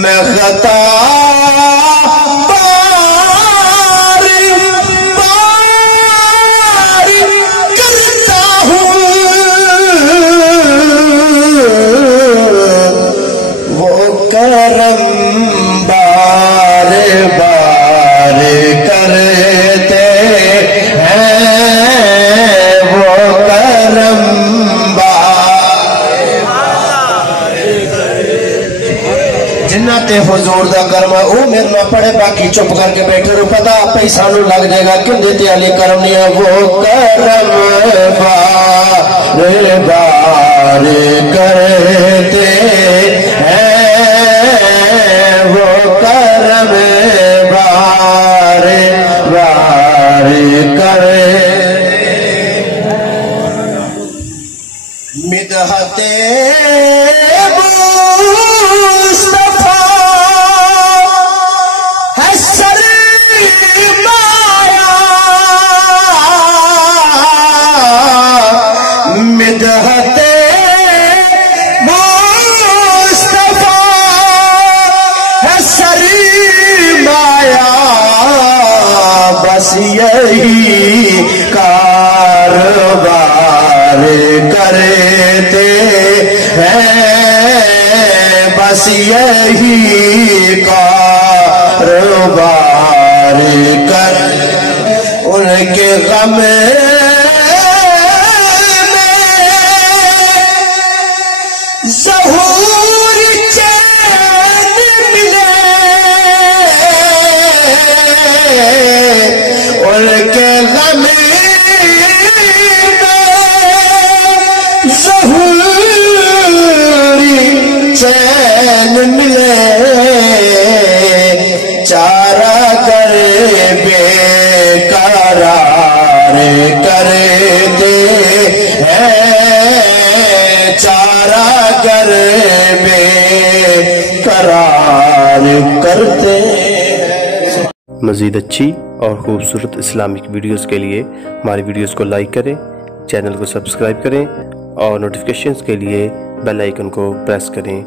میں خطا بار بار کرتا ہوں، وہ کرم بار بار کرتے ہیں، وہ کرم جنہ تے حضور دا کرم ہے، او میرے نہ پڑھے باقی چپ کر کے بیٹھے رو، پتہ پہ سانو لگ جائے گا کیوں دیتے علی کرم نہیں ہے، وہ کرم بار بار کرتے ہیں، وہ کرم بار بار کرتے مدحت مدحت مصطفیٰ ہے سرمایہ، بس یہی کاروبار کرتے ہیں، بس یہی کاروبار کر ان کے غم ظہور چین ملے، ان کے غم ظہور چین ملے، چارہ گر بے قرار کرتے ہیں، چارہ گر بے قرار کرتے ہیں۔ مزید اچھی اور خوبصورت اسلامک ویڈیوز کے لیے ہماری ویڈیوز کو لائک کریں، چینل کو سبسکرائب کریں اور نوٹیفیکیشنز کے لیے بیل آئیکن کو پریس کریں۔